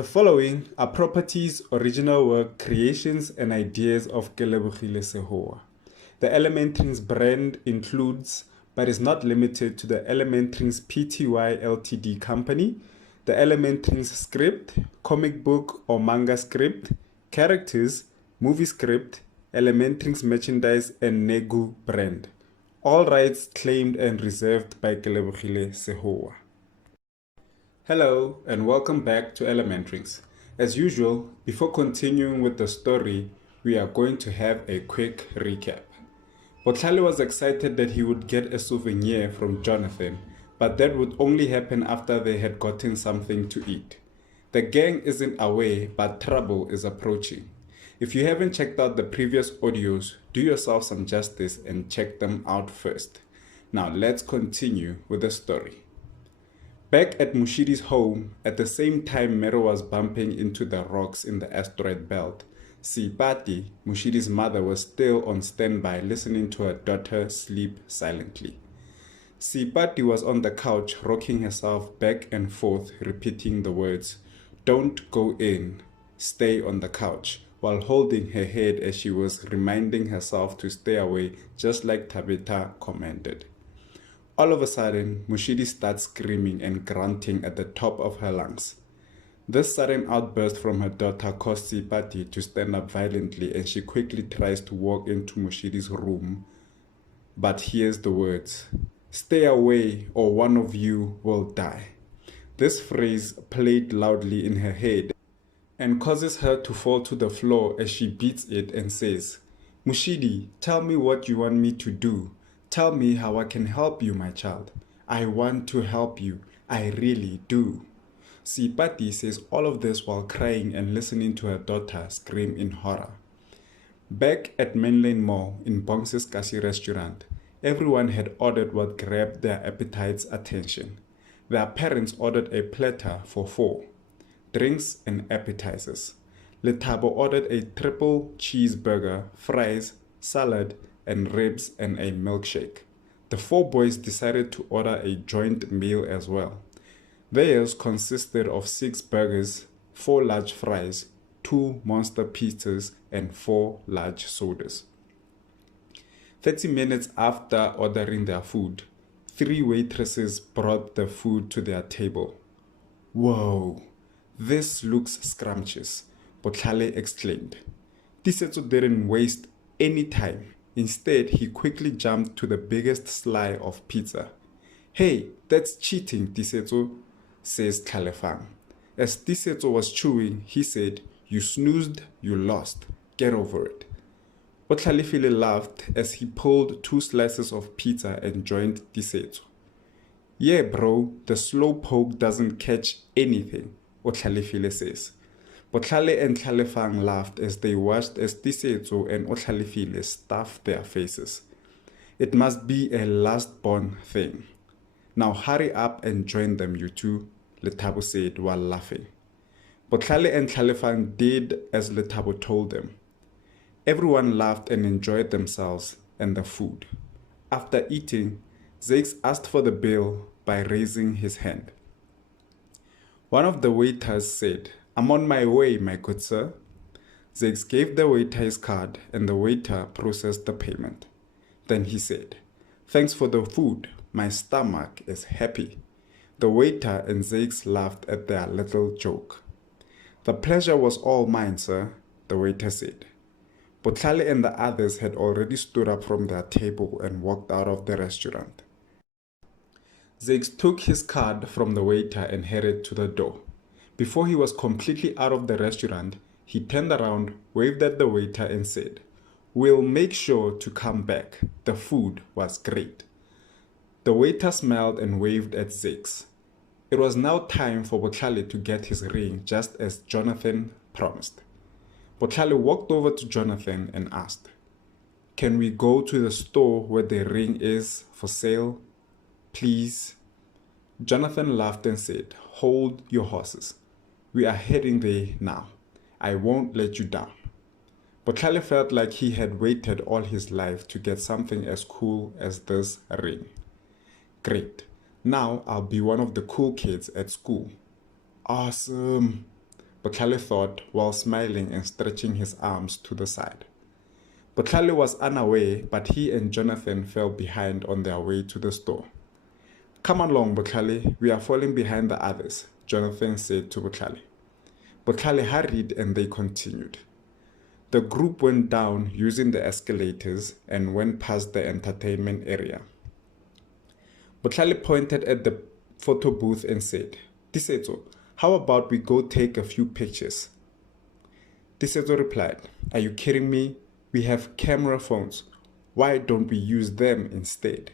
The following are properties, original work, creations, and ideas of Kelebogile Sehoa. The ElementRings brand includes, but is not limited to, the ElementRings Pty Ltd company, the ElementRings script, comic book or manga script, characters, movie script, ElementRings merchandise, and Negu brand. All rights claimed and reserved by Kelebogile Sehoa. Hello and welcome back to ElementRings. As usual, before continuing with the story, we are going to have a quick recap. Botlhale was excited that he would get a souvenir from Jonathan, but that would only happen after they had gotten something to eat. The gang isn't away, but trouble is approaching. If you haven't checked out the previous audios, do yourself some justice and check them out first. Now let's continue with the story. Back at Mushidi's home, at the same time Mero was bumping into the rocks in the asteroid belt, Sipati, Mushidi's mother, was still on standby listening to her daughter sleep silently. Sipati was on the couch rocking herself back and forth, repeating the words, "Don't go in, stay on the couch," while holding her head as she was reminding herself to stay away, just like Tabitha commanded. All of a sudden, Mushidi starts screaming and grunting at the top of her lungs. This sudden outburst from her daughter caused Sipati to stand up violently, and she quickly tries to walk into Mushidi's room, but hears the words, "Stay away or one of you will die." This phrase played loudly in her head and causes her to fall to the floor as she beats it and says, "Mushidi, tell me what you want me to do. Tell me how I can help you, my child. I want to help you. I really do." Sipati says all of this while crying and listening to her daughter scream in horror. Back at Mainland Mall in Bongse's Kasi restaurant, everyone had ordered what grabbed their appetite's attention. Their parents ordered a platter for 4, drinks and appetizers. Lethabo ordered a triple cheeseburger, fries, salad, and ribs and a milkshake. The 4 boys decided to order a joint meal as well. Theirs consisted of 6 burgers, 4 large fries, 2 monster pizzas, and 4 large sodas. 30 minutes after ordering their food, 3 waitresses brought the food to their table. "Whoa, this looks scrumptious," Botlhale exclaimed. Tisetso didn't waste any time. Instead, he quickly jumped to the biggest slice of pizza. "Hey, that's cheating, Tisetso," says Tlhalefang. As Tisetso was chewing, he said, "You snoozed, you lost. Get over it." Botlhalefile laughed as he pulled 2 slices of pizza and joined Tisetso. "Yeah, bro, the slow poke doesn't catch anything," Otlhalefile says. Botlhale and Tlhalefang laughed as they watched as Tisetso and Otlhalefile stuffed their faces. "It must be a last-born thing. Now hurry up and join them, you two," Lethabo said while laughing. Botlhale and Tlhalefang did as Lethabo told them. Everyone laughed and enjoyed themselves and the food. After eating, Zakes asked for the bill by raising his hand. One of the waiters said, "I'm on my way, my good sir." Zakes gave the waiter his card and the waiter processed the payment. Then he said, "Thanks for the food. My stomach is happy." The waiter and Zakes laughed at their little joke. "The pleasure was all mine, sir," the waiter said. Botlhale and the others had already stood up from their table and walked out of the restaurant. Zakes took his card from the waiter and headed to the door. Before he was completely out of the restaurant, he turned around, waved at the waiter and said, "We'll make sure to come back. The food was great." The waiter smiled and waved at Zakes. It was now time for Botlhale to get his ring, just as Jonathan promised. Botlhale walked over to Jonathan and asked, "Can we go to the store where the ring is for sale, please?" Jonathan laughed and said, "Hold your horses. We are heading there now. I won't let you down." Botlhale felt like he had waited all his life to get something as cool as this ring. "Great. Now I'll be one of the cool kids at school." "Awesome," Botlhale thought while smiling and stretching his arms to the side. Botlhale was unaware, but he and Jonathan fell behind on their way to the store. "Come along, Botlhale, we are falling behind the others," Jonathan said to Botlhale. Botlhale hurried and they continued. The group went down using the escalators and went past the entertainment area. Botlhale pointed at the photo booth and said, "Tisetso, how about we go take a few pictures?" Tisetso replied, "Are you kidding me? We have camera phones. Why don't we use them instead?"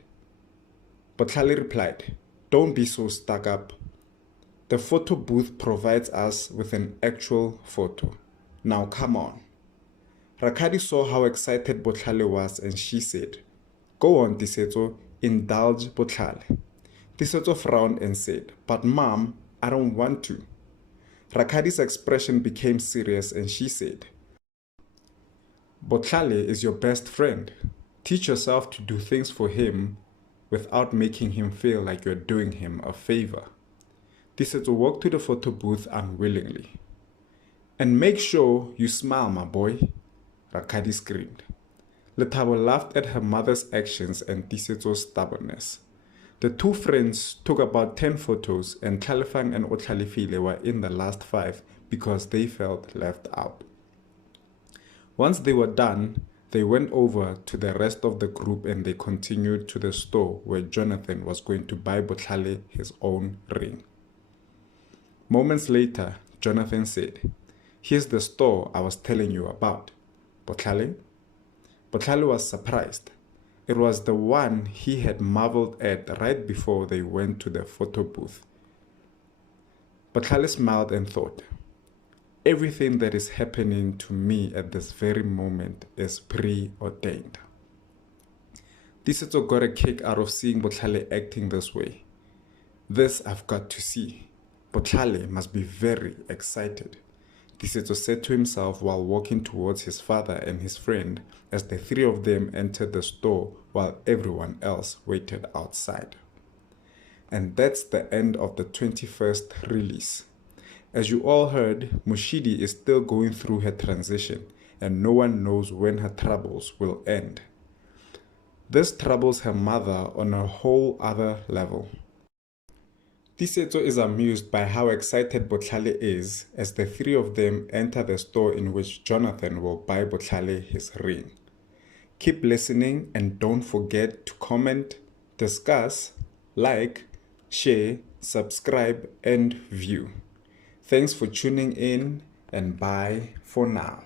Botlhale replied, "Don't be so stuck up. The photo booth provides us with an actual photo. Now come on." Rakgadi saw how excited Botlhale was and she said, "Go on, Tisetso, indulge Botlhale." Tisetso frowned and said, "But Mom, I don't want to." Rakgadi's expression became serious and she said, "Botlhale is your best friend. Teach yourself to do things for him without making him feel like you're doing him a favor." Tisetso walked to the photo booth unwillingly. "And make sure you smile, my boy," Rakgadi screamed. Lethabo laughed at her mother's actions and Tisetso's stubbornness. The two friends took about 10 photos and Tlalefang and Otlalefile were in the last 5 because they felt left out. Once they were done, they went over to the rest of the group and they continued to the store where Jonathan was going to buy Botlhale his own ring. Moments later, Jonathan said, "Here's the store I was telling you about." "Botlhale?" Botlhale was surprised. It was the one he had marveled at right before they went to the photo booth. Botlhale smiled and thought, "Everything that is happening to me at this very moment is preordained." Tisetso got a kick out of seeing Botlhale acting this way. "This I've got to see. Botlhale must be very excited," Tisetso said to himself while walking towards his father and his friend as the 3 of them entered the store while everyone else waited outside. And that's the end of the 21st release. As you all heard, Mushidi is still going through her transition and no one knows when her troubles will end. This troubles her mother on a whole other level. Tisetso is amused by how excited Botlhale is as the 3 of them enter the store in which Jonathan will buy Botlhale his ring. Keep listening and don't forget to comment, discuss, like, share, subscribe, and view. Thanks for tuning in and bye for now.